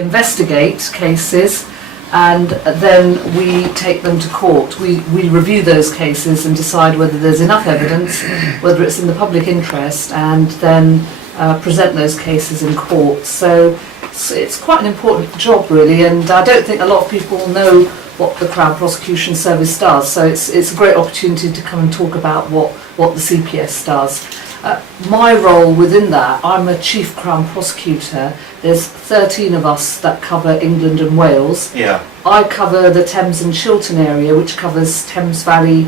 investigate cases, and then we take them to court. We review those cases and decide whether there's enough evidence, whether it's in the public interest, and then present those cases in court. So it's quite an important job, really, and I don't think a lot of people know what the Crown Prosecution Service does. So it's a great opportunity to come and talk about what the CPS does. My role within that, I'm a Chief Crown Prosecutor. There's 13 of us that cover England and Wales. Yeah. I cover the Thames and Chiltern area, which covers Thames Valley,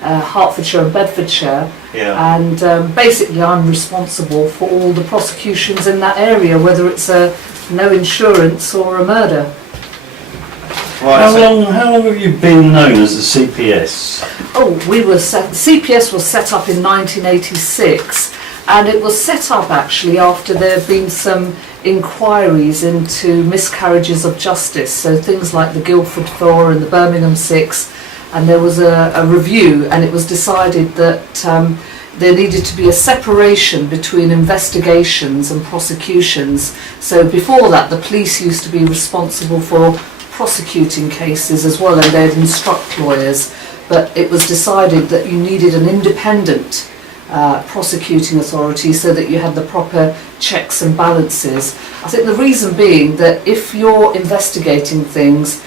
Hertfordshire and Bedfordshire. Yeah. And basically I'm responsible for all the prosecutions in that area, whether it's a no insurance or a murder. Right, How long have you been known as the CPS? Oh, CPS was set up in 1986, and it was set up actually after there had been some inquiries into miscarriages of justice, so things like the Guildford 4 and the Birmingham 6, and there was a review, and it was decided that there needed to be a separation between investigations and prosecutions. So before that, the police used to be responsible for prosecuting cases as well, and they'd instruct lawyers, but it was decided that you needed an independent prosecuting authority so that you had the proper checks and balances. I think the reason being that if you're investigating things,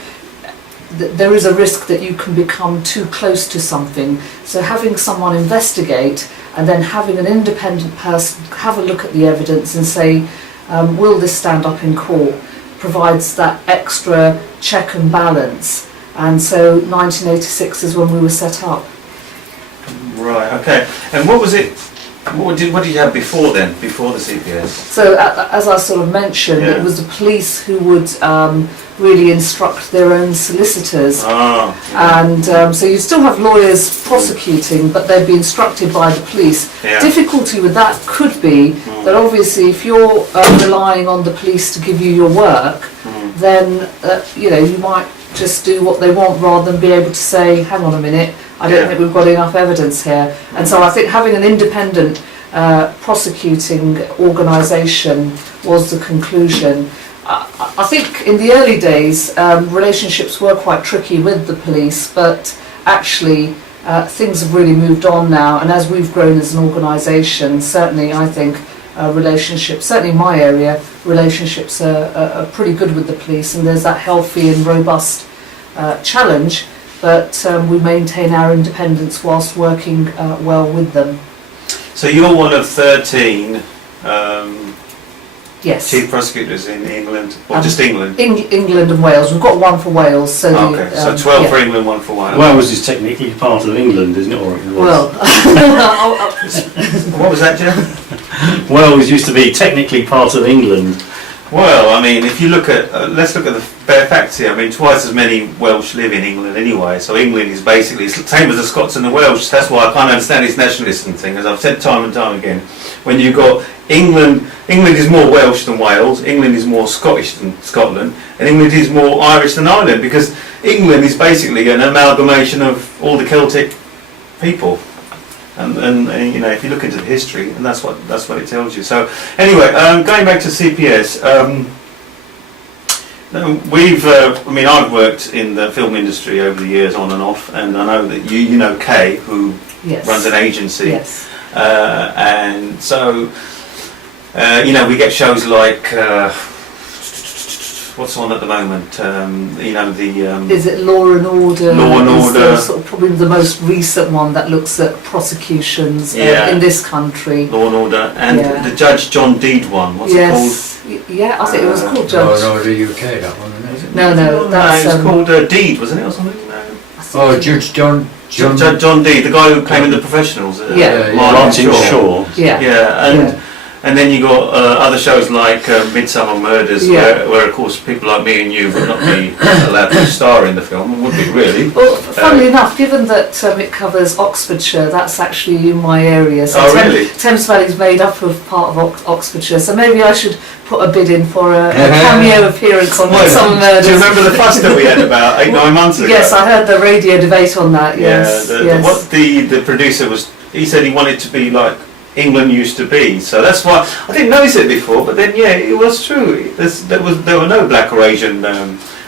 there is a risk that you can become too close to something. So having someone investigate and then having an independent person have a look at the evidence and say, will this stand up in court, provides that extra check and balance. And so 1986 is when we were set up. Right, okay. And what was it, what did you have before then, before the CPS? So as I sort of mentioned, Yeah. it was the police who would really instruct their own solicitors. Ah, yeah. And so you still have lawyers prosecuting, but they'd be instructed by the police. Yeah. Difficulty with that could be that obviously if you're relying on the police to give you your work, then you might just do what they want rather than be able to say, hang on a minute, I don't think we've got enough evidence here. And so I think having an independent prosecuting organisation was the conclusion. I think in the early days relationships were quite tricky with the police, but actually things have really moved on now, and as we've grown as an organisation, certainly I think relationships, certainly in my area, relationships are pretty good with the police, and there's that healthy and robust challenge, but we maintain our independence whilst working well with them. So you're one of 13 Yes. Chief Prosecutors in England, or just England? England and Wales. We've got one for Wales. So Okay, so 12 for England, 1 for Wales. Wales is technically part of England, isn't it? Or it was. Well, What was that, Jeff? Wales used to be technically part of England. Well, I mean, if you look at, let's look at the bare facts here. I mean, twice as many Welsh live in England anyway, so England is basically it's the same as the Scots and the Welsh. That's why I can't understand this nationalism thing, as I've said time and time again. When you've got England is more Welsh than Wales, England is more Scottish than Scotland, and England is more Irish than Ireland, because England is basically an amalgamation of all the Celtic people. And if you look into the history, and that's what it tells you. So anyway, going back to CPS, I've worked in the film industry over the years, on and off, and I know that you know Kay, who runs an agency, and so we get shows like. What's on at the moment? Is it Law and Order? Law and Order. Sort of probably the most recent one that looks at prosecutions in this country. Law and Order, and the Judge John Deed one. What's it called? Yeah, I think it was called Judge. Law and Order UK, that one, isn't it? No, that's it was called Deed, wasn't it, or something? No. Oh, Judge John Deed, the guy who came in the Professionals. Martin Shaw. And then you got other shows like Midsummer Murders, where of course people like me and you would not be allowed to star in the film, would be really. Well, funnily enough, given that it covers Oxfordshire, that's actually in my area. So really? Thames Valley's made up of part of Oxfordshire, so maybe I should put a bid in for a cameo appearance on Midsummer Murders. Do you remember the fuss that we had about 8-9 months ago? Yes, I heard the radio debate on that. The producer he said he wanted to be like. England used to be. So that's why I didn't notice it before, but then it was true. There were no black or Asian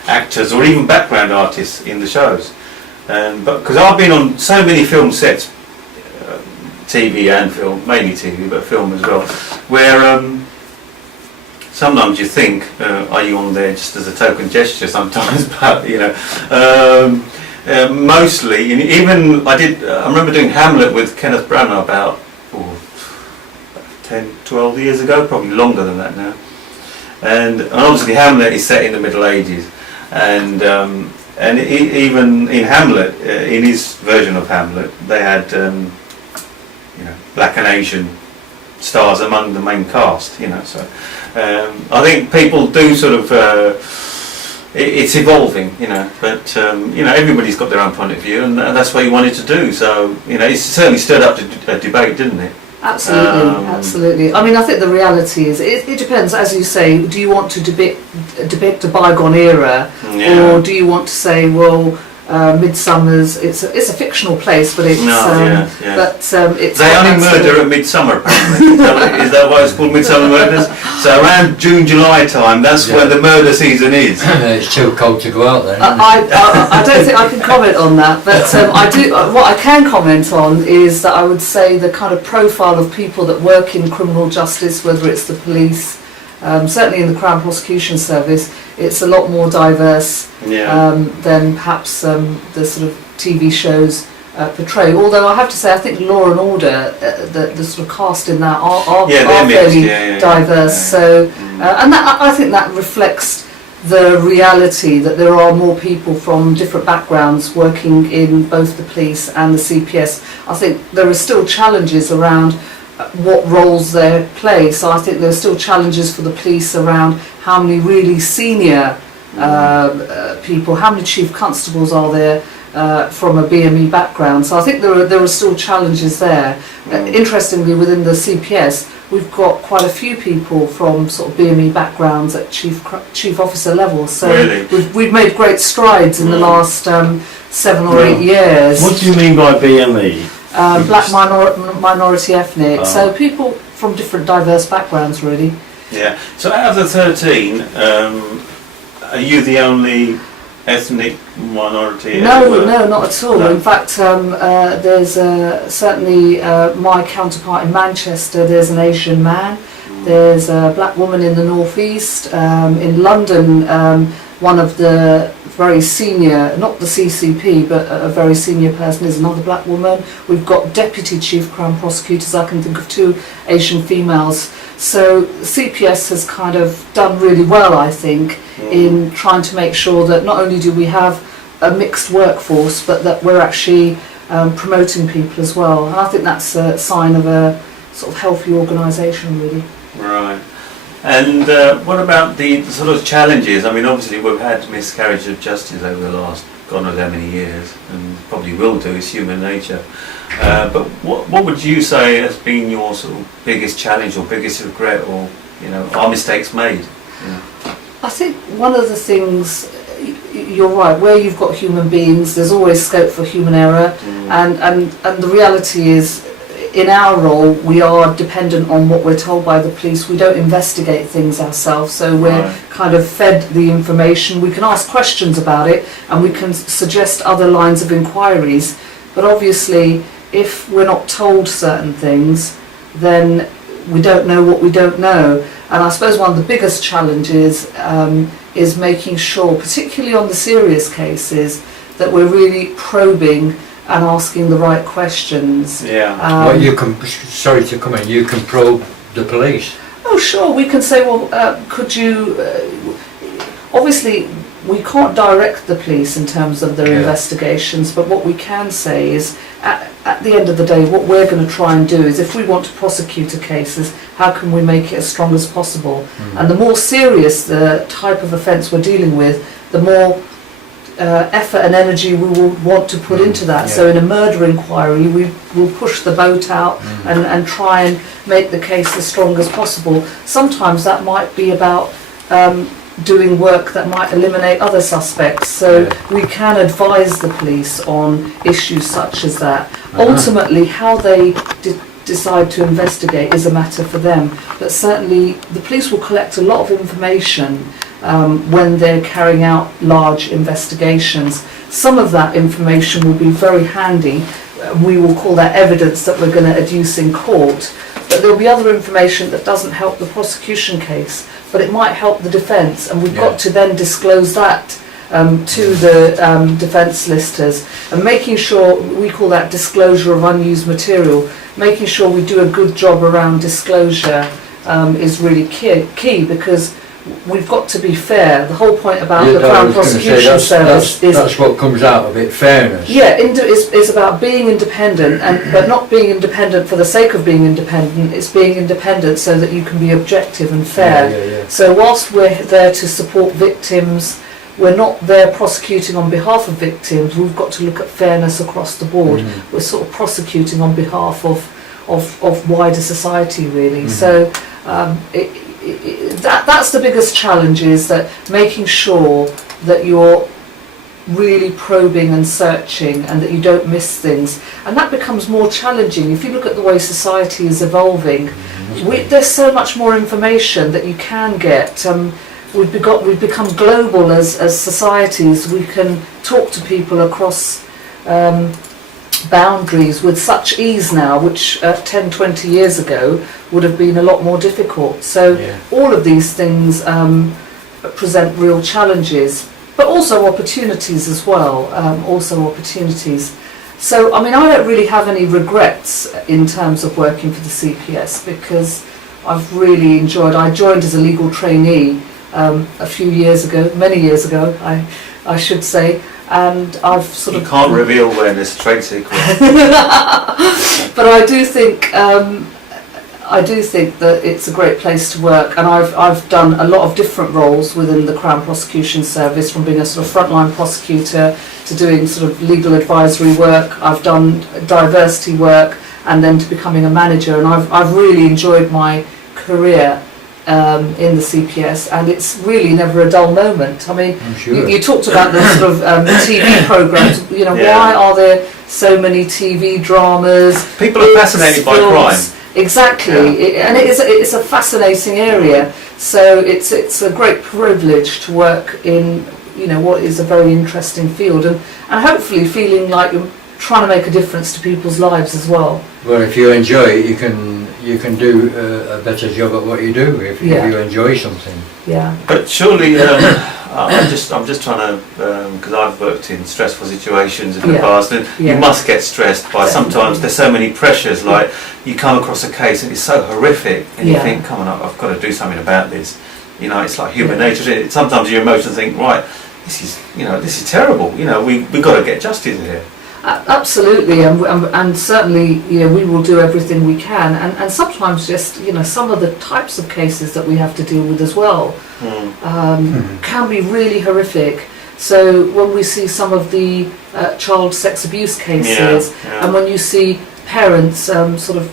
actors or even background artists in the shows. But because I've been on so many film sets, TV and film, mainly TV, but film as well, where sometimes you think, are you on there just as a token gesture sometimes? But mostly, even I remember doing Hamlet with Kenneth Branagh about 10, 12 years ago, probably longer than that now. And obviously Hamlet is set in the Middle Ages, and even in Hamlet, in his version of Hamlet, they had black and Asian stars among the main cast. So I think people do sort of. It's evolving, but everybody's got their own point of view, and that's what you wanted to do. So it certainly stirred up a debate, didn't it? Absolutely, absolutely. I mean, I think the reality is, it depends, as you say, do you want to depict a bygone era, or do you want to say, well, Midsummer's, it's a fictional place, but it's it's they only murder at Midsummer, apparently. Is that why it's called Midsummer Murders? So around June, July time, that's when the murder season is. It's too cold to go out then. I don't think I can comment on that, but I do. What I can comment on is that I would say the kind of profile of people that work in criminal justice, whether it's the police, certainly in the Crown Prosecution Service, it's a lot more diverse than perhaps the sort of TV shows portray. Although I have to say, I think Law and Order, the sort of cast in that are fairly diverse. So, and that, I think that reflects the reality that there are more people from different backgrounds working in both the police and the CPS. I think there are still challenges around what roles they play. So I think there's still challenges for the police around how many really senior people, how many chief constables are there from a BME background. So I think there are still challenges there. Interestingly, within the CPS, we've got quite a few people from sort of BME backgrounds at chief officer level. So really? we've made great strides in the last 7 or 8 years. What do you mean by BME? Black minority ethnic, so people from different diverse backgrounds, really. Yeah. So out of the 13, are you the only ethnic minority? No, not at all. No. In fact, there's certainly my counterpart in Manchester. There's an Asian man. There's a black woman in the northeast. In London, one of the very senior, not the CCP, but a very senior person is another black woman. We've got Deputy Chief Crown Prosecutors. I can think of 2 Asian females. So CPS has kind of done really well, I think, in trying to make sure that not only do we have a mixed workforce, but that we're actually promoting people as well. And I think that's a sign of a sort of healthy organisation, really. Right. And what about the sort of challenges? I mean, obviously we've had miscarriage of justice over the last God knows how many years, and probably will do, it's human nature. But what would you say has been your sort of biggest challenge or biggest regret, or are mistakes made? I think one of the things, you're right, where you've got human beings, there's always scope for human error, and the reality is, in our role, we are dependent on what we're told by the police. We don't investigate things ourselves, so we're kind of fed the information. We can ask questions about it, and we can suggest other lines of inquiries. But obviously, if we're not told certain things, then we don't know what we don't know. And I suppose one of the biggest challenges is making sure, particularly on the serious cases, that we're really probing and asking the right questions. Well, you can, sorry to come in, you can probe the police. Oh sure, we can say, well, could you, obviously we can't direct the police in terms of their investigations, but what we can say is, at the end of the day, what we're going to try and do is, if we want to prosecute a case, is how can we make it as strong as possible? And the more serious the type of offence we're dealing with, the more effort and energy we will want to put into that. So in a murder inquiry, we will push the boat out and try and make the case as strong as possible. Sometimes that might be about doing work that might eliminate other suspects, so we can advise the police on issues such as that. Ultimately, how they decide to investigate is a matter for them. But certainly the police will collect a lot of information when they're carrying out large investigations. Some of that information will be very handy. We will call that evidence that we're going to adduce in court. But there'll be other information that doesn't help the prosecution case, but it might help the defence, and we've got to then disclose that to the defence listers, and making sure, we call that disclosure of unused material, making sure we do a good job around disclosure is really key, because we've got to be fair. The whole point about the Crown Prosecution Service is... That's what comes out of it, fairness. Yeah, it's about being independent, but not being independent for the sake of being independent. It's being independent so that you can be objective and fair. So whilst we're there to support victims, we're not there prosecuting on behalf of victims. We've got to look at fairness across the board. We're sort of prosecuting on behalf of wider society, really. So that's the biggest challenge, is that making sure that you're really probing and searching and that you don't miss things. And that becomes more challenging. If you look at the way society is evolving, there's so much more information that you can get. We've become global as societies. We can talk to people across boundaries with such ease now, which 10, 20 years ago would have been a lot more difficult. So all of these things present real challenges, but also opportunities as well, So, I mean, I don't really have any regrets in terms of working for the CPS, because I've really enjoyed. I joined as a legal trainee a few years ago, many years ago, I should say, and I've sort of... You can't reveal when there's a trade secret. But I do think that it's a great place to work, and I've done a lot of different roles within the Crown Prosecution Service, from being a sort of frontline prosecutor to doing sort of legal advisory work. I've done diversity work, and then to becoming a manager, and I've really enjoyed my career in the CPS, and it's really never a dull moment. I mean, you talked about the sort of TV programmes. You know, why are there so many TV dramas? People are fascinated by crime. Exactly, and it's a fascinating area. So it's a great privilege to work in, you know, what is a very interesting field, and hopefully feeling like you're trying to make a difference to people's lives as well. Well, if you enjoy it, you can do a better job at what you do if you enjoy something. Yeah. But surely, I'm just trying to, because I've worked in stressful situations in the past, and you must get stressed by sometimes there's so many pressures. Like you come across a case and it's so horrific, and you think, come on, I've got to do something about this. You know, it's like human nature. Sometimes your emotions think, right, this is terrible. You know, we've got to get justice here. Absolutely, and certainly, you know, we will do everything we can, and sometimes just, you know, some of the types of cases that we have to deal with as well can be really horrific. So when we see some of the child sex abuse cases, and when you see parents sort of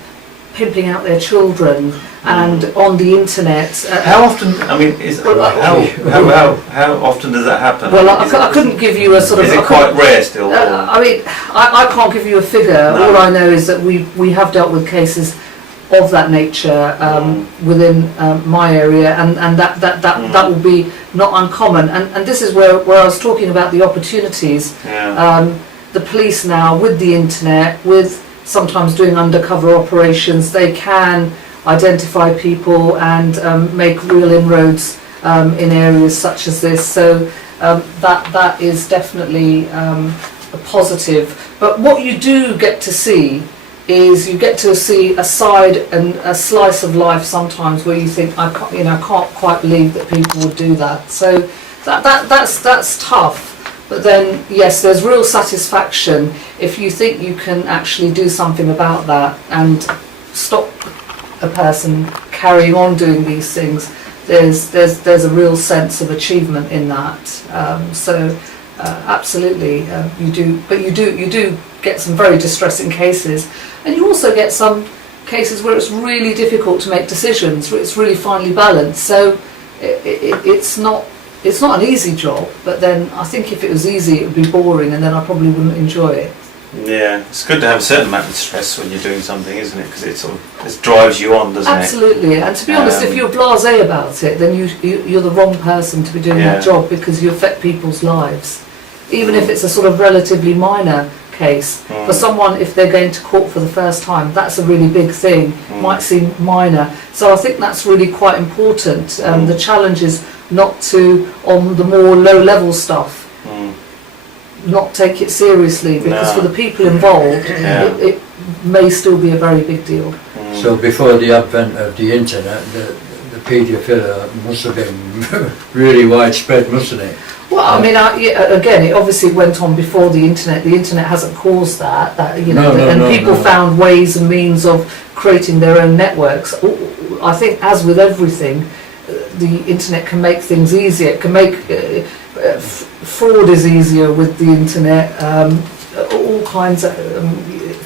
pimping out their children and on the internet. How often? I mean, how often does that happen? Well, I couldn't give you a sort of. Is it quite rare still? I mean, I can't give you a figure. No. All I know is that we have dealt with cases of that nature within my area, and that will be not uncommon. And this is where I was talking about the opportunities. The police now, with the internet, with sometimes doing undercover operations, they can identify people and make real inroads in areas such as this. So that is definitely a positive. But what you do get to see is you get to see a side and a slice of life sometimes where you think, I can't quite believe that people would do that. So that's tough. But then, yes, there's real satisfaction if you think you can actually do something about that and stop a person carrying on doing these things. There's a real sense of achievement in that. So absolutely, you do. But you do get some very distressing cases, and you also get some cases where it's really difficult to make decisions. Where it's really finely balanced. So it's not an easy job, but then I think if it was easy, it would be boring, and then I probably wouldn't enjoy it. Yeah, it's good to have a certain amount of stress when you're doing something, isn't it? Because it sort of it drives you on, doesn't Absolutely. And to be honest, if you're blasé about it, then you're the wrong person to be doing that job, because you affect people's lives. Even if it's a sort of relatively minor case. For someone, if they're going to court for the first time, that's a really big thing. Might seem minor. So I think that's really quite important. The challenge is not to, on the more low-level stuff, not take it seriously, because for the people involved, it may still be a very big deal. So before the advent of the internet, the paedophilia must have been really widespread, mustn't it? Well, I mean, again, it obviously went on before the internet. The internet hasn't caused that, people found ways and means of creating their own networks. I think, as with everything, the internet can make things easier. It can make fraud is easier with the internet. All kinds of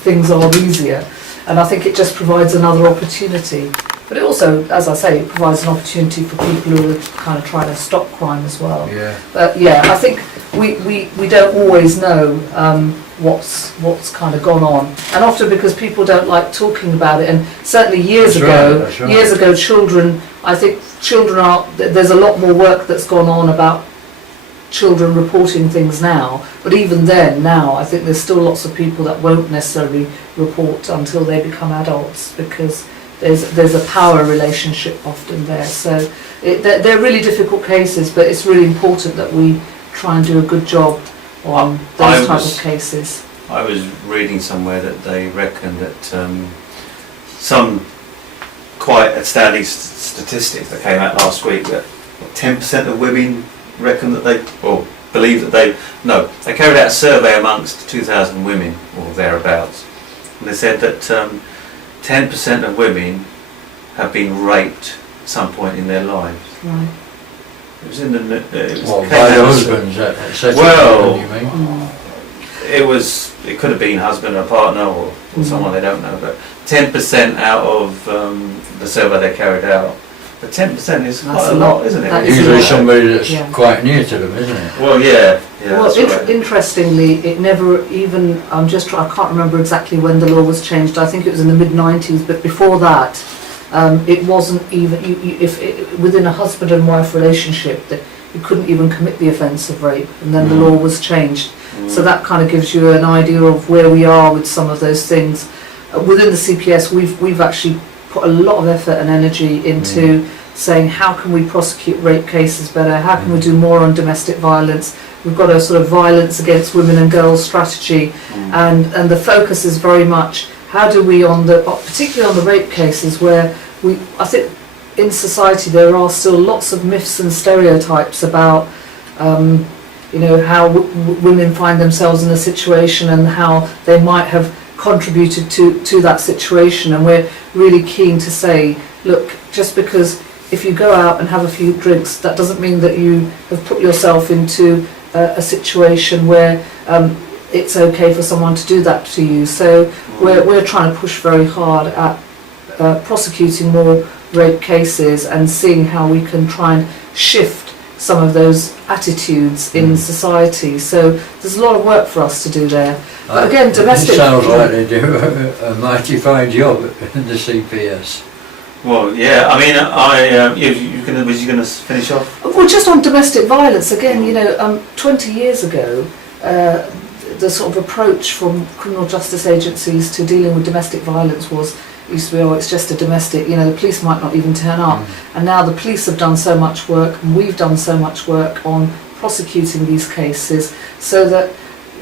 things are easier, and I think it just provides another opportunity. But it also, as I say, it provides an opportunity for people who are kind of trying to stop crime as well. Yeah. But yeah, I think we don't always know what's kind of gone on, and often because people don't like talking about it. And certainly years ago, children. I think children are. There's a lot more work that's gone on about children reporting things now, but even then, now I think there's still lots of people that won't necessarily report until they become adults, because there's a power relationship often there. So they're really difficult cases, but it's really important that we try and do a good job on those type of cases. I was reading somewhere that they reckon that some quite astounding statistics that came out last week, that 10% of women reckon that they carried out a survey amongst 2,000 women or thereabouts, and they said that 10% of women have been raped at some point in their lives. Right. It was in the by their husbands, it could have been husband or partner or someone they don't know, but 10% out of the survey they carried out. But 10% is quite a lot, isn't it? Usually somebody that's quite near to them, isn't it? Well, yeah. Well, interestingly, it never even. I can't remember exactly when the law was changed. I think it was in the mid-90s, but before that, it wasn't even. Within a husband and wife relationship, that you couldn't even commit the offence of rape, and then the law was changed. So that kind of gives you an idea of where we are with some of those things. Within the CPS, we've actually put a lot of effort and energy into saying, how can we prosecute rape cases better? How can we do more on domestic violence? We've got a sort of violence against women and girls strategy, and the focus is very much how do we, particularly on the rape cases, where I think in society there are still lots of myths and stereotypes about how women find themselves in a situation and how they might have contributed to that situation. And we're really keen to say, look, just because if you go out and have a few drinks, that doesn't mean that you have put yourself into a situation where it's okay for someone to do that to you. So we're trying to push very hard at prosecuting more rape cases and seeing how we can try and shift some of those attitudes in society. So there's a lot of work for us to do there. But again, domestic... It sounds like they do a mighty fine job in the CPS. Well, yeah, I mean, was you going to finish off? Well, just on domestic violence, again, 20 years ago, the sort of approach from criminal justice agencies to dealing with domestic violence used to be, it's just a domestic, the police might not even turn up. And now the police have done so much work, and we've done so much work on prosecuting these cases, so that,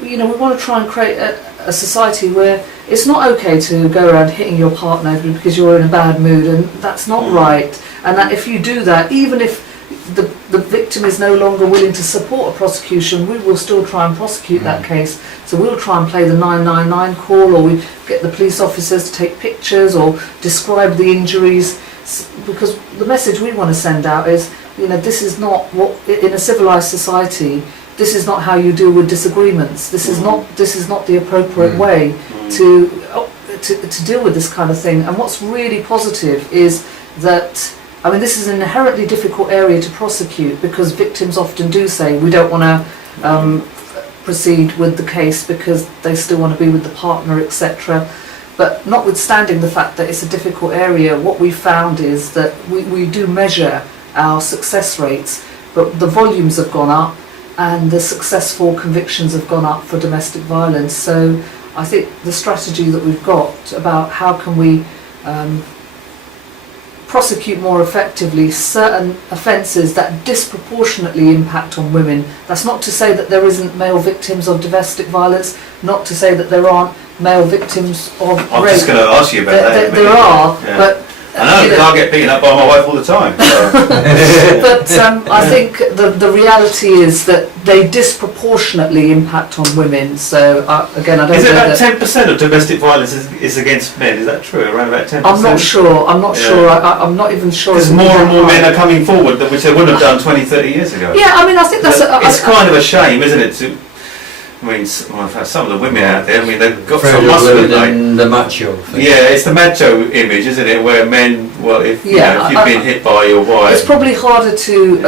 we want to try and create a society where it's not okay to go around hitting your partner because you're in a bad mood, and that's not right. And that if you do that, even if the victim is no longer willing to support a prosecution, we will still try and prosecute that case. So we'll try and play the 999 call, or we get the police officers to take pictures or describe the injuries, because the message we want to send out is, this is not what, in a civilized society, this is not how you deal with disagreements. This is not the appropriate way to deal with this kind of thing. And what's really positive is that, this is an inherently difficult area to prosecute, because victims often do say, we don't want to proceed with the case because they still want to be with the partner, etc. But notwithstanding the fact that it's a difficult area, what we found is that we do measure our success rates, but the volumes have gone up and the successful convictions have gone up for domestic violence. So I think the strategy that we've got about how can we prosecute more effectively certain offences that disproportionately impact on women. That's not to say that there isn't male victims of domestic violence, not to say that there aren't male victims of rape. I'm just going to ask you about that. There are, yeah. but I know, because I get beaten up by my wife all the time. So. but I think the reality is that they disproportionately impact on women. So again, I don't know. Is it about 10% of domestic violence is against men? Is that true? Around about 10%? I'm not sure. I'm not sure. I'm not even sure. Because more and more men are coming forward, which they wouldn't have done 20, 30 years ago. Yeah, I mean, I think that's. It's kind of a shame, isn't it? I mean, some of the women out there, I mean, they've got some muscle, haven't they? The macho thing. Yeah, it's the macho image, isn't it? Where men, well, if you've been hit by your wife, it's probably harder to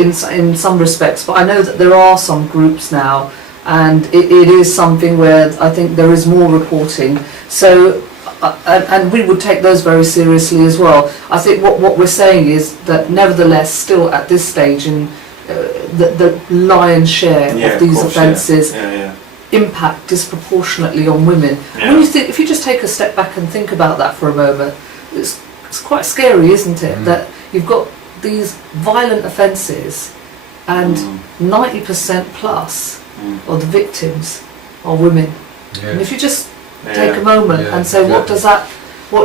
in some respects, but I know that there are some groups now, and it is something where I think there is more reporting. So, and we would take those very seriously as well. I think what we're saying is that nevertheless, still at this stage in the lion's share of these offences impact disproportionately on women. Yeah. When you think, if you just take a step back and think about that for a moment, it's quite scary, isn't it? That you've got these violent offences and 90% plus of the victims are women. Yeah. And if you just take a moment and say, what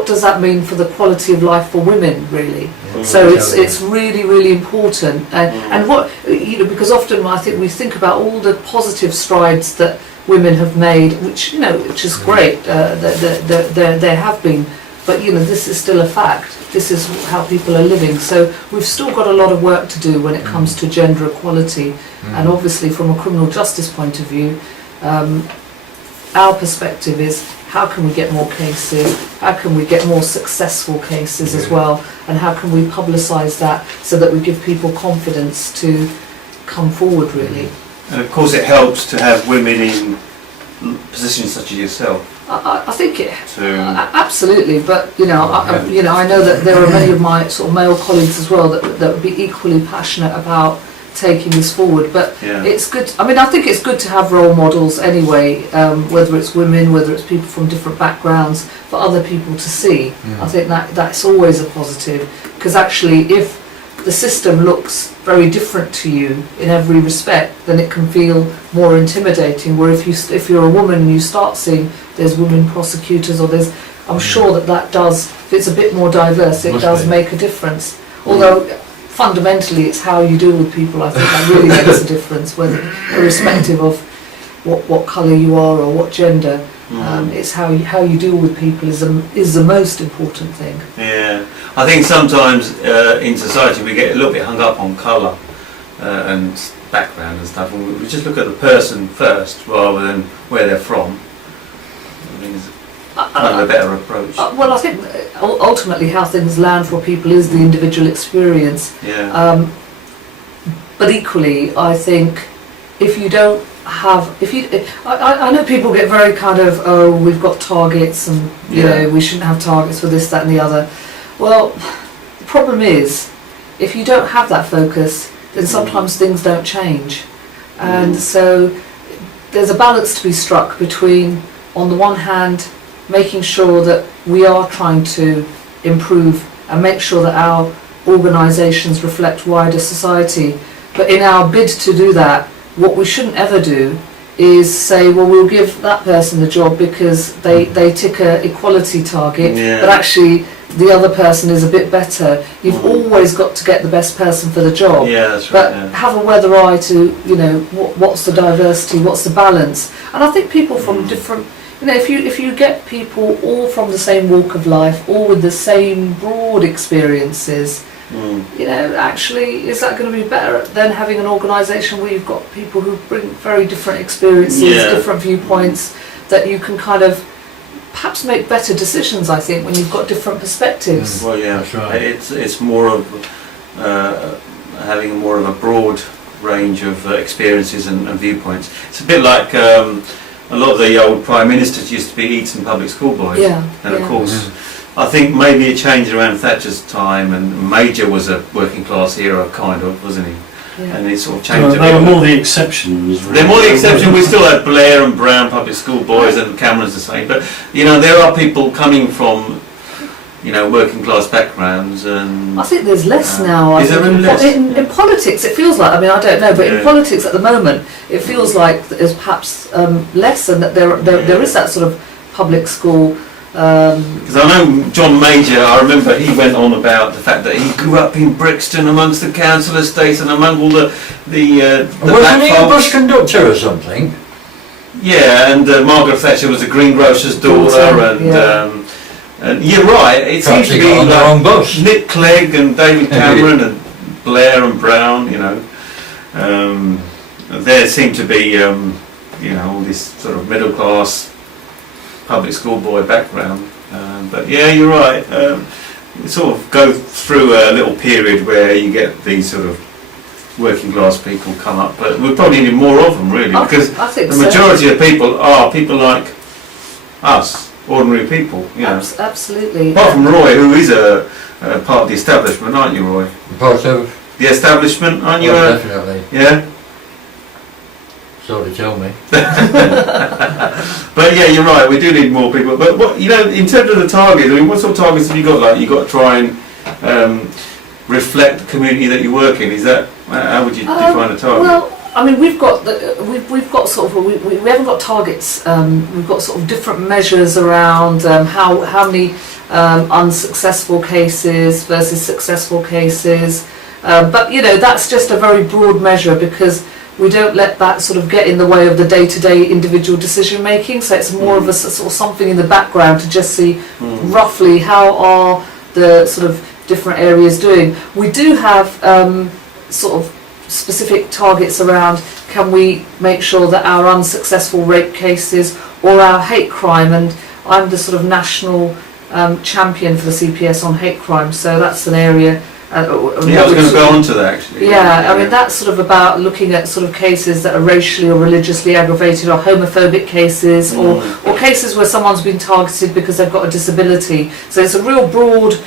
does that mean for the quality of life for women, really? So it's really, really important, and what because often I think we think about all the positive strides that women have made, which is great. There have been, but this is still a fact. This is how people are living. So we've still got a lot of work to do when it comes to gender equality, and obviously from a criminal justice point of view, our perspective is, how can we get more cases? How can we get more successful cases as well? And how can we publicise that so that we give people confidence to come forward, really? And of course it helps to have women in positions such as yourself. I think it absolutely, but I know that there are many of my sort of male colleagues as well that would be equally passionate about taking this forward, but it's good. I mean, I think it's good to have role models anyway, whether it's women, whether it's people from different backgrounds, for other people to see. I think that's always a positive, because actually if the system looks very different to you in every respect, then it can feel more intimidating, where if you're a woman and you start seeing there's women prosecutors, or I'm sure that does, if it's a bit more diverse, it does make a difference. Although fundamentally it's how you deal with people. I think that really makes a difference, whether irrespective of what colour you are or what gender. It's how you deal with people is the most important thing. Yeah, I think sometimes in society we get a little bit hung up on colour and background and stuff, and we just look at the person first rather than where they're from. I think it's kind of a better approach. Well, I think ultimately how things land for people is the individual experience. Yeah. But equally, I think if you don't have, I know people get very kind of, oh, we've got targets and we shouldn't have targets for this, that and the other. Well, the problem is, if you don't have that focus, then sometimes things don't change. And so there's a balance to be struck between, on the one hand, making sure that we are trying to improve and make sure that our organisations reflect wider society. But in our bid to do that, what we shouldn't ever do is say, well, we'll give that person the job because they tick a equality target, but actually the other person is a bit better. You've always got to get the best person for the job. Yeah, that's right. But have a weather eye to, what's the diversity, what's the balance. And I think people from different, if you get people all from the same walk of life, all with the same broad experiences, actually, is that going to be better than having an organisation where you've got people who bring very different experiences, different viewpoints, that you can kind of perhaps make better decisions, I think, when you've got different perspectives. Well, yeah, that's right. It's more of having more of a broad range of experiences and viewpoints. It's a bit like a lot of the old prime ministers used to be Eton public school boys. Yeah, and of yeah. course, I think maybe it changed around Thatcher's time, and Major was a working class hero, kind of, wasn't he? Yeah. And it sort of They changed a were bit. more the exceptions. They're more the exception. We still had Blair and Brown public school boys, and Cameron's the same. But you know, there are people coming from, you know, working class backgrounds, and I think there's less now. I is there think really less? in politics, it feels like. I mean, I don't know, but Yeah. in politics at the moment, it feels like there's perhaps less, and that there is that sort of public school. Because I know John Major, I remember he went on about the fact that he grew up in Brixton amongst the council estates and among all the Wasn't he a black bus folks. conductor or something? Yeah, and Margaret Thatcher was a greengrocer's daughter, and Yeah. and you're right, it Perhaps seems to he be got on the like wrong bus. Nick Clegg and David Cameron and Blair and Brown, you know. There seemed to be, you know, all this sort of middle class public school boy background. But yeah, you're right. You sort of go through a little period where you get these sort of working class people come up, but we probably need more of them, really, because I think the so. majority of people are people like us, ordinary people, you know. Absolutely. Apart from Roy, who is a part of the establishment, aren't you, Roy? Part of? The establishment, aren't you? Oh, definitely. Yeah? So they tell me. But yeah, you're right, we do need more people. But what, you know, in terms of the targets, I mean, what sort of targets have you got? Like, you got to try and reflect the community that you work in. Is that, how would you define a target? Well, I mean, we've got sort of we haven't got targets. We've got sort of different measures around how many unsuccessful cases versus successful cases. But you know, that's just a very broad measure, because we don't let that sort of get in the way of the day-to-day individual decision making. So it's more of a sort of something in the background to just see roughly how are the sort of different areas doing. We do have sort of specific targets around, can we make sure that our unsuccessful rape cases or our hate crime, and I'm the sort of national champion for the CPS on hate crime, so that's an area. Yeah, I was going to go on to that, actually. Yeah, I mean, that's sort of about looking at sort of cases that are racially or religiously aggravated, or homophobic cases, or cases where someone's been targeted because they've got a disability. So it's a real broad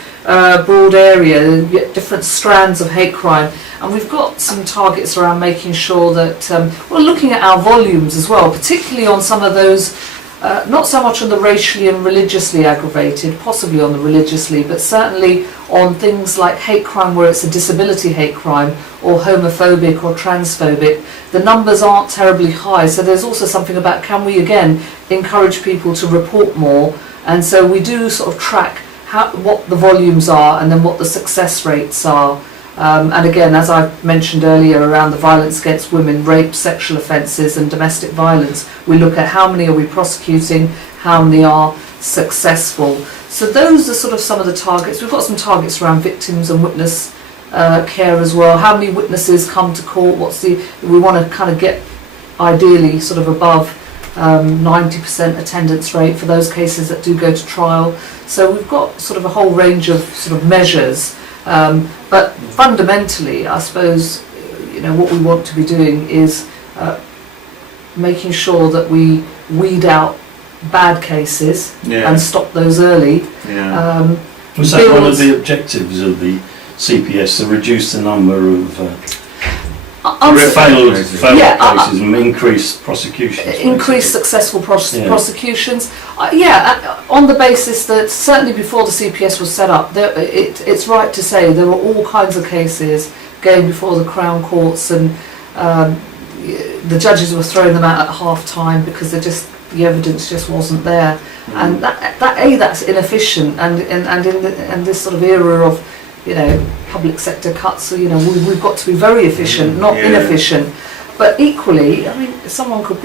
area, different strands of hate crime. And we've got some targets around making sure that we're looking at our volumes as well, particularly on some of those, not so much on the racially and religiously aggravated, possibly on the religiously, but certainly on things like hate crime where it's a disability hate crime, or homophobic or transphobic. The numbers aren't terribly high, so there's also something about, can we again encourage people to report more? And so we do sort of track what the volumes are, and then what the success rates are. And again, as I mentioned earlier, around the violence against women, rape, sexual offences and domestic violence, we look at how many are we prosecuting, how many are successful. So those are sort of some of the targets. We've got some targets around victims and witness care as well. How many witnesses come to court? We want to kind of get ideally sort of above 90% attendance rate for those cases that do go to trial. So we've got sort of a whole range of sort of measures. But fundamentally, I suppose, you know, what we want to be doing is making sure that we weed out bad cases and stop those early. Yeah. Was that one of the objectives of the CPS, to reduce the number of failed cases and increase prosecutions? Increase successful prosecutions. On the basis that certainly before the CPS was set up, it's right to say there were all kinds of cases going before the Crown Courts, and the judges were throwing them out at half time because the evidence just wasn't there. And that's inefficient, and in this sort of era of, you know, public sector cuts, so, you know, we've got to be very efficient, not inefficient. But equally, I mean, someone could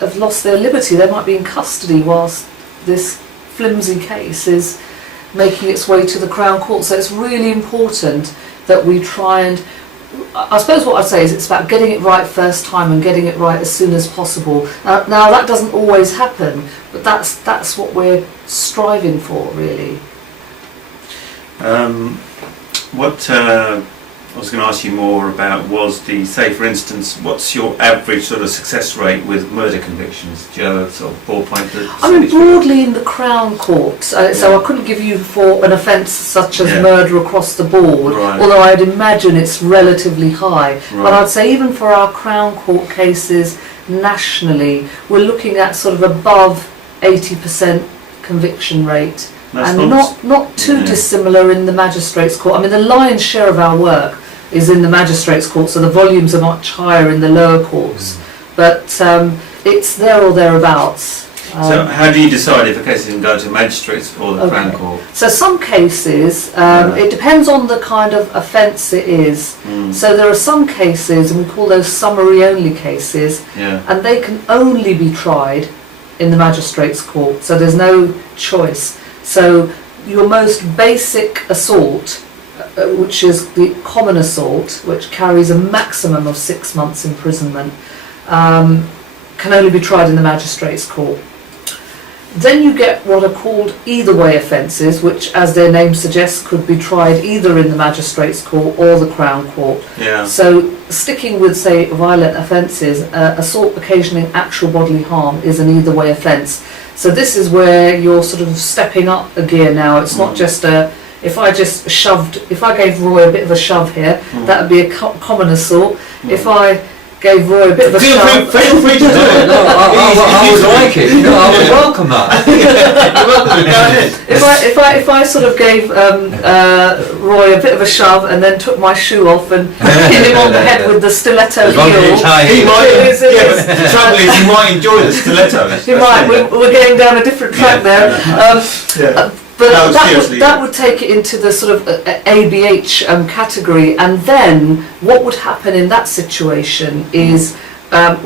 have lost their liberty. They might be in custody whilst this flimsy case is making its way to the Crown Court. So it's really important that we try and, I suppose what I'd say is, it's about getting it right first time and getting it right as soon as possible. Now that doesn't always happen, but that's what we're striving for, really. I was going to ask you more about say for instance, what's your average sort of success rate with murder convictions? Do you have a sort of ballpoint? I mean, broadly in the Crown Court, so I couldn't give you for an offence such as murder across the board, although I'd imagine it's relatively high. But I'd say even for our Crown Court cases nationally, we're looking at sort of above 80% conviction rate. That's and not too dissimilar in the Magistrates' Court. I mean, the lion's share of our work is in the Magistrates' Court, so the volumes are much higher in the lower courts. But it's there or thereabouts. So how do you decide if a case is going to go to Magistrates or the Crown Court? So some cases, it depends on the kind of offence it is. So there are some cases, and we call those summary-only cases, and they can only be tried in the Magistrates' Court, so there's no choice. So your most basic assault, which is the common assault, which carries a maximum of 6 months imprisonment, can only be tried in the Magistrates' Court. Then you get what are called either way offences, which, as their name suggests, could be tried either in the Magistrates' Court or the Crown Court. So sticking with, say, violent offences, assault occasioning actual bodily harm is an either way offence. So this is where you're sort of stepping up a gear now. It's not just if I gave Roy a bit of a shove here, that would be a common assault. If I gave Roy a bit of a shove. Feel free to do it. I would like it. I would welcome that. You're welcome to go ahead. If I sort of gave Roy a bit of a shove and then took my shoe off and hit him on the head with the stiletto heel, he might. But the trouble is, he might enjoy the stiletto. He might. We're going down a different track there. But that would take it into the sort of ABH category, and then what would happen in that situation is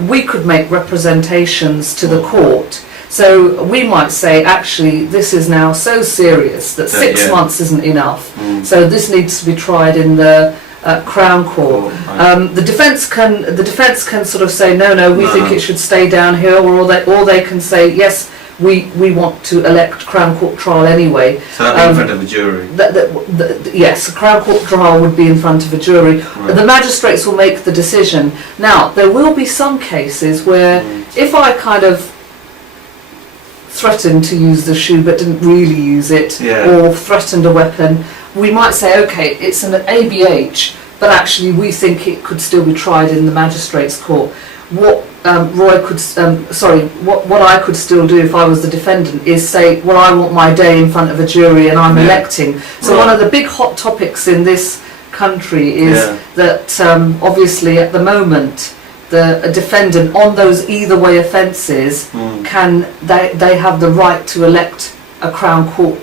we could make representations to the court. So we might say, actually, this is now so serious that 6 months isn't enough. So this needs to be tried in the Crown Court. The defence can sort of say, no, we think it should stay down here, or they can say, yes, we want to elect Crown Court trial anyway. So that'd be in front of a jury? Yes, a Crown Court trial would be in front of a jury. The magistrates will make the decision. Now, there will be some cases where if I kind of threatened to use the shoe but didn't really use it, or threatened a weapon, we might say, okay, it's an ABH, but actually we think it could still be tried in the Magistrates' Court. What what I could still do if I was the defendant is say, well, I want my day in front of a jury and I'm electing. So one of the big hot topics in this country is that obviously at the moment a defendant on those either way offences they have the right to elect a Crown Court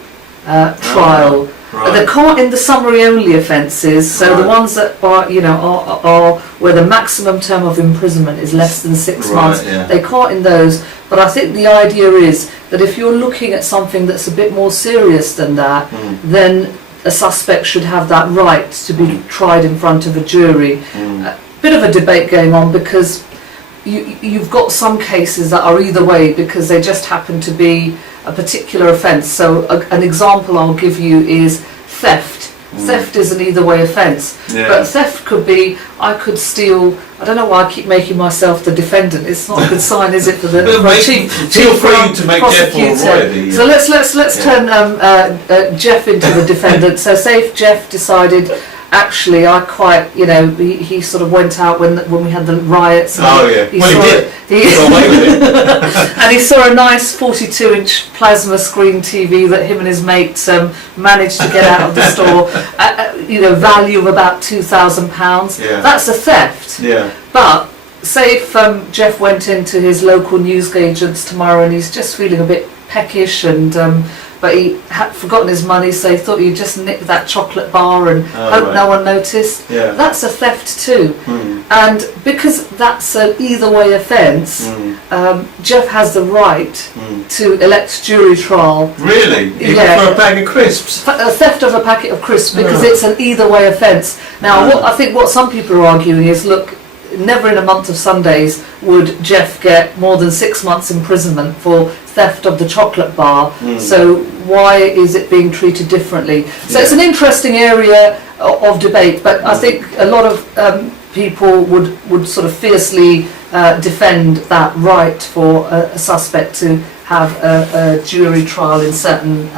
trial. They can't in the summary only offences, so the ones that are where the maximum term of imprisonment is less than 6 months, they can't in those. But I think the idea is that if you're looking at something that's a bit more serious than that, then a suspect should have that right to be tried in front of a jury. A bit of a debate going on because you've got some cases that are either way because they just happen to be a particular offence. So an example I'll give you is theft. Theft is an either way offence, but theft could be, I could steal, I don't know why I keep making myself the defendant, it's not a good sign, is it, for the chief to make prosecutor. So let's turn Jeff into the defendant. So say if Jeff decided, actually, I quite, he sort of went out when we had the riots. And he did. He got away with it. And he saw a nice 42-inch plasma screen TV that him and his mates managed to get out of the store. Value of about £2,000. That's a theft. But say if Jeff went into his local newsagents tomorrow and he's just feeling a bit peckish and but he had forgotten his money, so he thought he'd just nick that chocolate bar and hope no one noticed. That's a theft too. And because that's an either way offence, Jeff has the right to elect jury trial. Really? Even for a bag of crisps? A theft of a packet of crisps, because it's an either way offence. Now, I think what some people are arguing is, look, never in a month of Sundays would Jeff get more than 6 months imprisonment for theft of the chocolate bar. So why is it being treated differently? So it's an interesting area of debate. But I think a lot of people would sort of fiercely defend that right for a suspect to have a jury trial in certain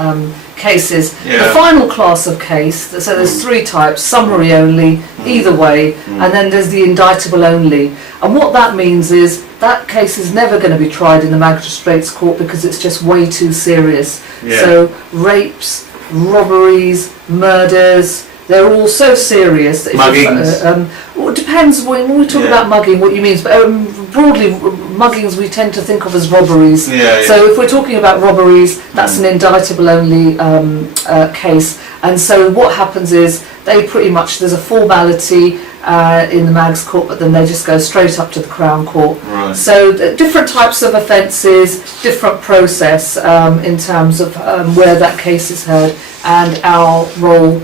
cases. Yeah. The final class of case, so there's three types: summary only, either way, and then there's the indictable only. And what that means is that case is never going to be tried in the magistrate's court because it's just way too serious. Yeah. So rapes, robberies, murders, they're all so serious. That Muggings. Well, it depends when we talk Yeah. about mugging what you mean. But broadly, muggings we tend to think of as robberies. Yeah, yeah. So if we're talking about robberies, that's an indictable only case. And so what happens is they pretty much, there's a formality in the Mags Court, but then they just go straight up to the Crown Court. Right. So different types of offences, different process in terms of where that case is heard and our role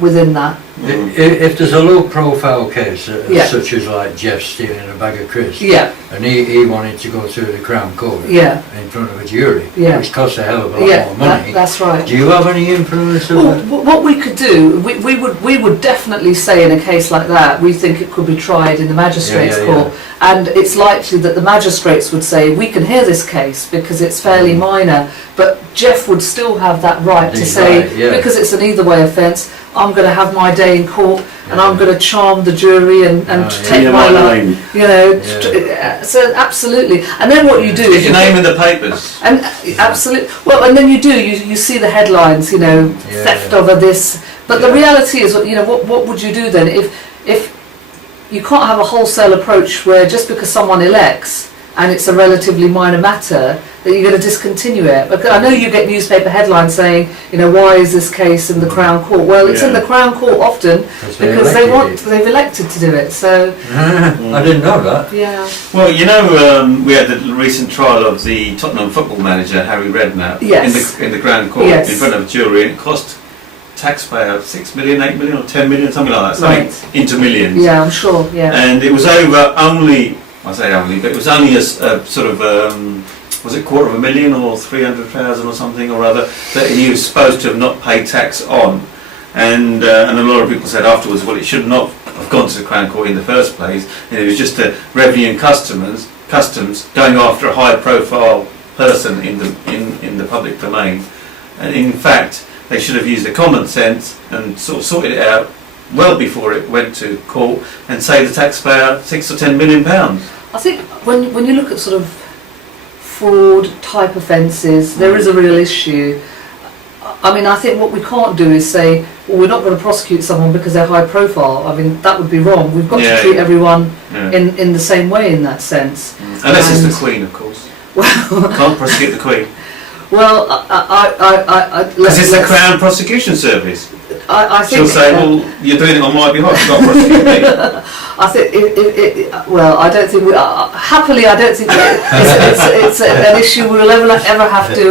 within that. If there's a low profile case, Yeah. such as like Jeff stealing a bag of crisps, Yeah, and he wanted to go through the Crown Court yeah, in front of a jury, Yeah. which costs a hell of a lot yeah, more money. that's right. Do you have any influence Well, over that? what we could do, we would definitely say in a case like that, we think it could be tried in the magistrates' Yeah, yeah, court, and it's likely that the magistrates would say we can hear this case because it's fairly minor, but Jeff would still have that right to He's say, right, yeah. because it's an either way offence, I'm going to have my day in court and Yeah. I'm going to charm the jury and yeah. take Yeah, my my life, name. you know. Yeah. So absolutely, and then what you do Get is your name in the papers. and absolutely, well, and then you see the headlines, you know, Yeah, theft yeah. over this. But the Yeah. reality is, you know, what would you do then if you can't have a wholesale approach where just because someone elects and it's a relatively minor matter that you're going to discontinue it? Because I know you get newspaper headlines saying, you know, why is this case in the Crown Court? Well, it's in Yeah. the Crown Court often because they've elected to do it. So I didn't know that. yeah, Well, you know, we had the recent trial of the Tottenham football manager Harry Redknapp Yes. in the Crown Court Yes. in front of a jury, and it cost taxpayer 6 million, 8 million, or 10 million, something like that, something Right. into millions. yeah, I'm sure, yeah. And it was over only, I say only, but it was only a sort of, was it $250,000 or 300,000 or something or other that he was supposed to have not paid tax on. And a lot of people said afterwards, well, it should not have gone to the Crown Court in the first place. And it was just a revenue and customs going after a high-profile person in the public domain. And in fact, they should have used their common sense and sort of sorted it out well before it went to court and saved the taxpayer £6 or £10 million. I think when you look at sort of fraud type offences, there is a real issue. I mean, I think what we can't do is say, well, we're not going to prosecute someone because they're high profile. I mean, that would be wrong. We've got Yeah, to treat yeah. everyone Yeah. in the same way in that sense. Unless it's And- the Queen, of course. Well, Can't prosecute the Queen. well, Because it's the Crown Prosecution Service. I think She'll say, well, you're doing it on my behalf, you can't prosecute me. I think well, I don't think happily, I don't think it's an issue we'll ever have to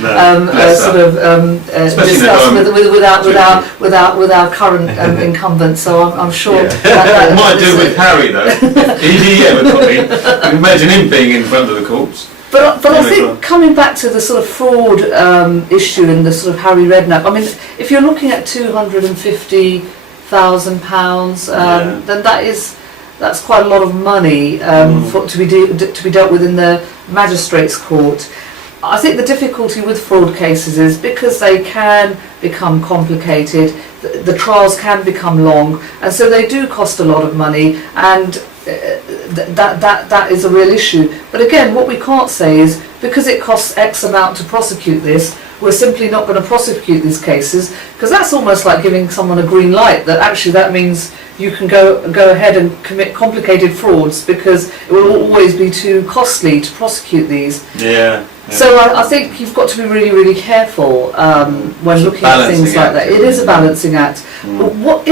bless sort her. of Especially in discuss the with our current incumbent. So I'm sure Yeah. that Might do is with Harry, though. If he ever got in. Imagine him being in front of the courts. But I Yeah, think go on. coming back to the sort of fraud issue and the sort of Harry Redknapp, I mean, if you're looking at £250,000, Yeah. then that's quite a lot of money to be dealt with in the magistrates' court. I think the difficulty with fraud cases is because they can become complicated, the trials can become long, and so they do cost a lot of money, and that is a real issue. But again, what we can't say is because it costs X amount to prosecute this, we're simply not going to prosecute these cases, because that's almost like giving someone a green light, that actually that means you can go ahead and commit complicated frauds because it will always be too costly to prosecute these. Yeah. So I think you've got to be really, really careful when looking at Balancing things like act. that. It is a balancing act. But what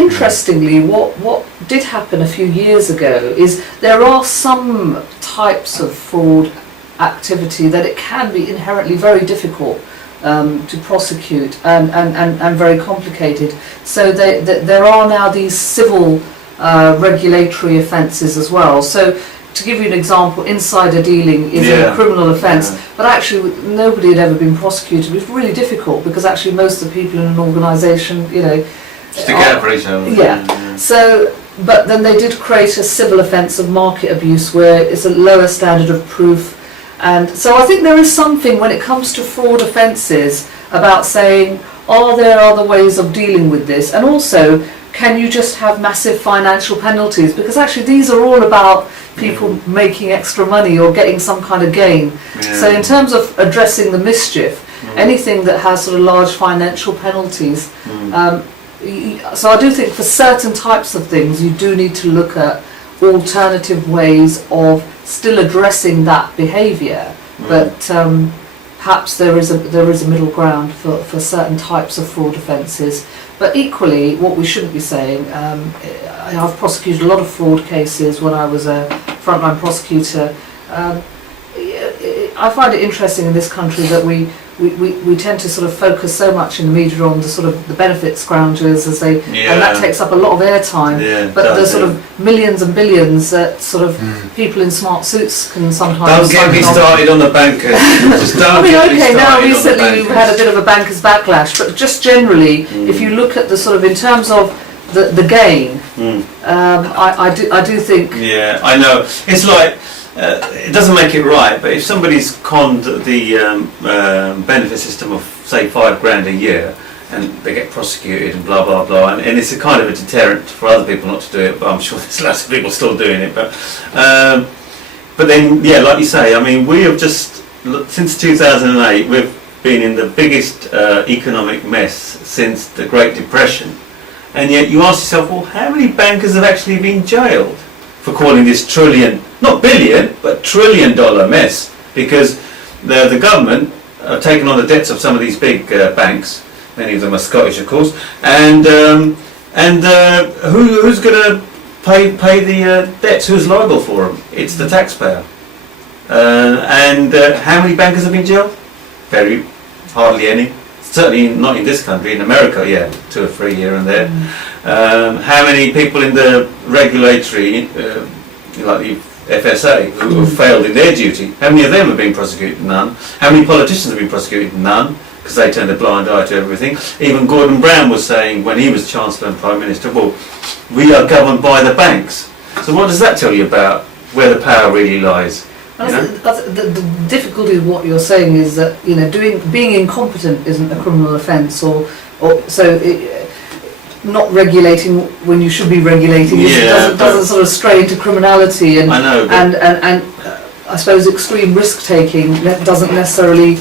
did happen a few years ago is there are some types of fraud activity that it can be inherently very difficult to prosecute and very complicated. So there are now these civil regulatory offences as well. So to give you an example, insider dealing is a criminal offence, but actually nobody had ever been prosecuted. It was really difficult because actually most of the people in an organisation, you know, Stick out for each other. Yeah. So, but then they did create a civil offence of market abuse where it's a lower standard of proof. And so I think there is something when it comes to fraud offences about saying, are there other ways of dealing with this? And also, can you just have massive financial penalties? Because actually these are all about people making extra money or getting some kind of gain. Yeah. So in terms of addressing the mischief, anything that has sort of large financial penalties, so I do think for certain types of things you do need to look at alternative ways of still addressing that behaviour, but perhaps there is a middle ground for certain types of fraud offences. But equally, what we shouldn't be saying, I've prosecuted a lot of fraud cases when I was a frontline prosecutor. I find it interesting in this country that we tend to sort of focus so much in the media on the sort of the benefit scroungers as they, and that takes up a lot of airtime. Yeah, but the sort of millions and billions that sort of people in smart suits can sometimes. Don't get me started on the bankers. Just don't get me started now on the recently we've bankers. had a bit of a bankers backlash, but just generally, if you look at the sort of in terms of the gain, I do think. Yeah, I know. It's like. It doesn't make it right, but if somebody's conned the benefit system of say $5,000 a year, and they get prosecuted and blah blah blah, and it's a kind of a deterrent for other people not to do it. But I'm sure there's lots of people still doing it. But then, yeah, like you say, I mean, we have just since 2008 we've been in the biggest economic mess since the Great Depression, and yet you ask yourself, well, how many bankers have actually been jailed for calling this trillion, not billion, but $trillion mess? Because the government have taken on the debts of some of these big banks. Many of them are Scottish, of course. And who's going to pay the debts? Who's liable for them? It's the taxpayer. And how many bankers have been jailed? Hardly any. Certainly not in this country. In America, yeah, 2 or 3 here and there. How many people in the regulatory, like the FSA, who have failed in their duty? How many of them have been prosecuted? None. How many politicians have been prosecuted? None, because they turned a blind eye to everything. Even Gordon Brown was saying when he was Chancellor and Prime Minister, well, we are governed by the banks. So what does that tell you about where the power really lies? The difficulty of what you're saying is that being incompetent isn't a criminal offence, or not regulating when you should be regulating doesn't sort of stray into criminality, and I know, and I suppose extreme risk taking doesn't necessarily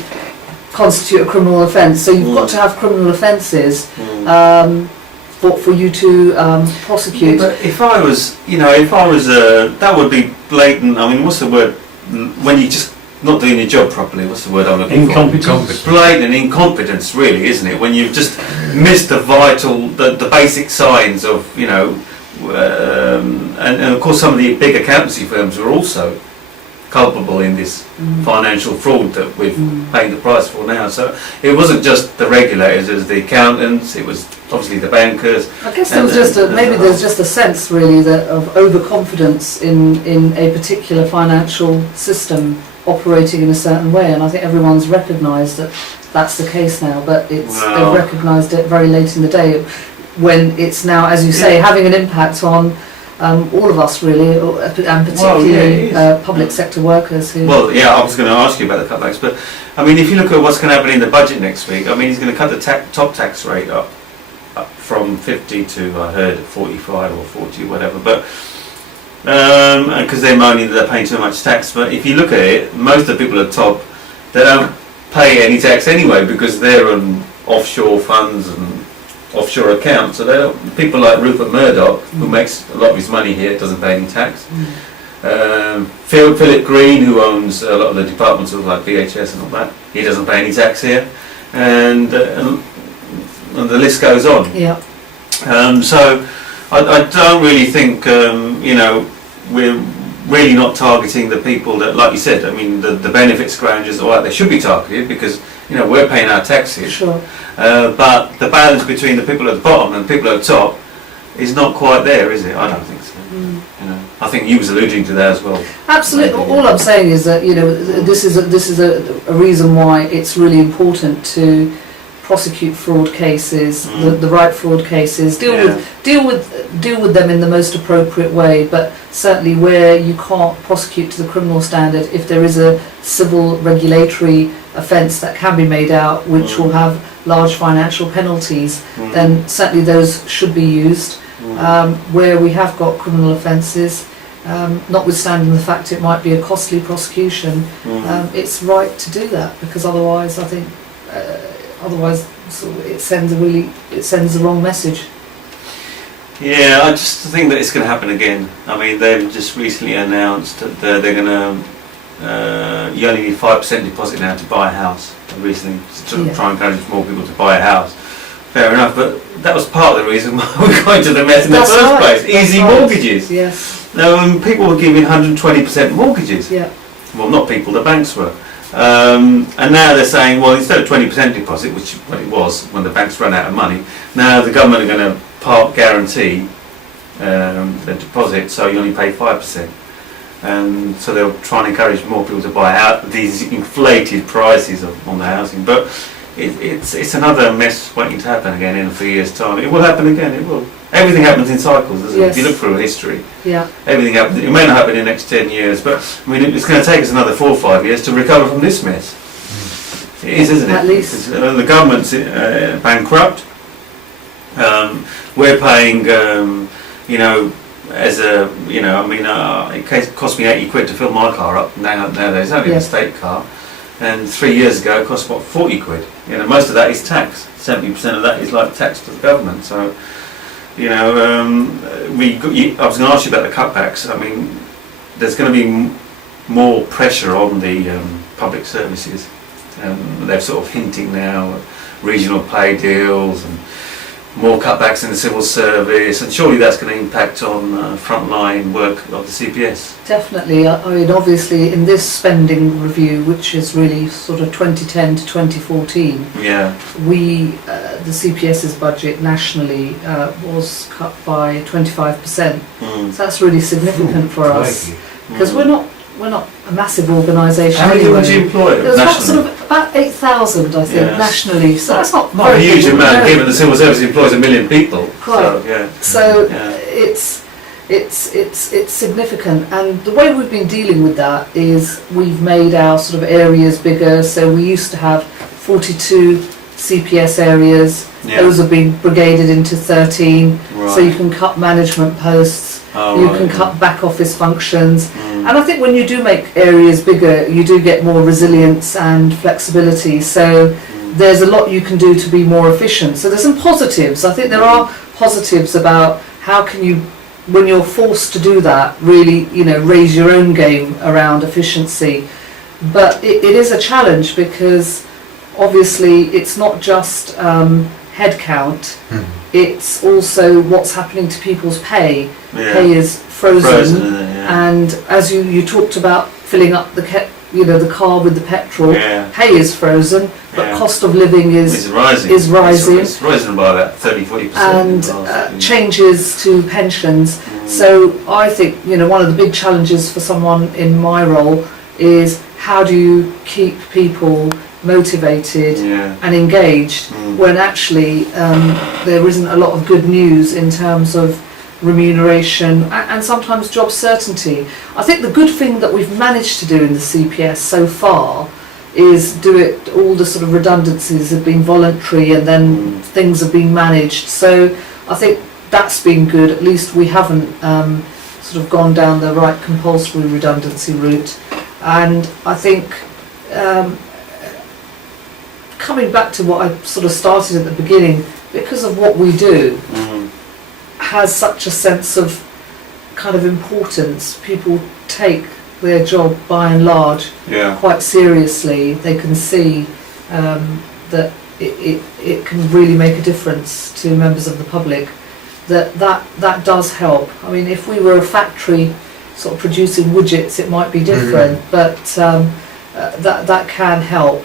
constitute a criminal offence. So you've got to have criminal offences for you to prosecute. But if I was, that would be blatant. I mean, what's the word? When you just not doing your job properly, what's the word I'm looking Incompetence. for? Blatant incompetence, really, isn't it? When you've just missed the basic signs of, and of course some of the big accountancy firms are also culpable in this financial fraud that we've paid the price for now. So it wasn't just the regulators, it was the accountants, it was obviously the bankers. I guess there was there's just a sense really that of overconfidence in a particular financial system operating in a certain way, and I think everyone's recognised that that's the case now, but they've recognised it very late in the day when it's now, as you say, having an impact on all of us really, and particularly public sector workers who... Well, yeah, I was going to ask you about the cutbacks, but I mean, if you look at what's going to happen in the budget next week, I mean, he's going to cut the top tax rate up from 50 to, I heard, 45 or 40, whatever, but because they're moaning that they're paying too much tax. But if you look at it, most of the people at the top, they don't pay any tax anyway because they're on offshore funds and offshore accounts. So they don't, people like Rupert Murdoch, who makes a lot of his money here, doesn't pay any tax. Philip Green, who owns a lot of the departments of like VHS and all that, he doesn't pay any tax here, and the list goes on. Yeah. So I don't really think we're really not targeting the people that, like you said, I mean the benefit scroungers, all right, they should be targeted because we're paying our taxes. Sure. But the balance between the people at the bottom and the people at the top is not quite there, is it? I don't think so. I think you was alluding to that as well. Absolutely. Maybe, all I'm saying is that this is a reason why it's really important to prosecute fraud cases, the right fraud cases, deal with them in the most appropriate way. But certainly where you can't prosecute to the criminal standard, if there is a civil regulatory offence that can be made out, which will have large financial penalties, then certainly those should be used. Where we have got criminal offences, notwithstanding the fact it might be a costly prosecution, it's right to do that, because otherwise, I think, it sends the wrong message. Yeah, I just think that it's going to happen again. I mean, they've just recently announced that they're going to. You only need 5% deposit now to buy a house. Recently, to try and encourage more people to buy a house. Fair enough, but that was part of the reason why we got into the mess in the first place. Easy mortgages. Yes. Now, people were giving 120% mortgages. Yeah. Well, not people, the banks were. And now they're saying, well, instead of 20% deposit, which what it was when the banks ran out of money, now the government are going to part guarantee the deposit, so you only pay 5%. And so they'll try and encourage more people to buy out these inflated prices on the housing. But it's another mess waiting to happen again in a few years' time. It will happen again, it will. Everything happens in cycles, doesn't it? If you look through history, everything happens. It may not happen in the next 10 years, but I mean, it's going to take us another 4 or 5 years to recover from this mess. It is, isn't it? At least. The government's bankrupt. We're paying, it cost me 80 quid to fill my car up nowadays, only a state car. And 3 years ago it cost, 40 quid. Most of that is tax. 70% of that is like tax to the government. So, I was going to ask you about the cutbacks. I mean, there's going to be more pressure on the public services. They're sort of hinting now at regional pay deals and more cutbacks in the civil service, and surely that's going to impact on frontline work of the CPS. Definitely. I mean, obviously, in this spending review, which is really sort of 2010 to 2014, the CPS's budget nationally was cut by 25%. So that's really significant for us, because we're not a massive organisation. How many would you employ? There's about 8,000, I think, nationally. So that's not a huge amount, given the civil service employs 1 million people. Quite. So it's significant, and the way we've been dealing with that is we've made our sort of areas bigger. So we used to have 42 CPS areas. Those have been brigaded into 13. So you can cut management posts. You can cut back office functions. And I think when you do make areas bigger, you do get more resilience and flexibility. So there's a lot you can do to be more efficient. So there's some positives. I think there are positives about how can you, when you're forced to do that, really, raise your own game around efficiency. But it is a challenge, because obviously it's not just head count. It's also what's happening to people's pay. Pay is frozen, and as you talked about filling up the car with the petrol, pay is frozen, but cost of living is rising. It's rising by about 30-40%. And changes to pensions. So I think one of the big challenges for someone in my role is how do you keep people motivated and engaged when actually there isn't a lot of good news in terms of remuneration and sometimes job certainty. I think the good thing that we've managed to do in the CPS so far is do it, all the sort of redundancies have been voluntary, and then things have been managed. So I think that's been good. At least we haven't sort of gone down the right compulsory redundancy route. And I think coming back to what I sort of started at the beginning, because of what we do has such a sense of kind of importance. People take their job by and large quite seriously. They can see that it can really make a difference to members of the public. That does help. I mean, if we were a factory sort of producing widgets, it might be different, but that can help.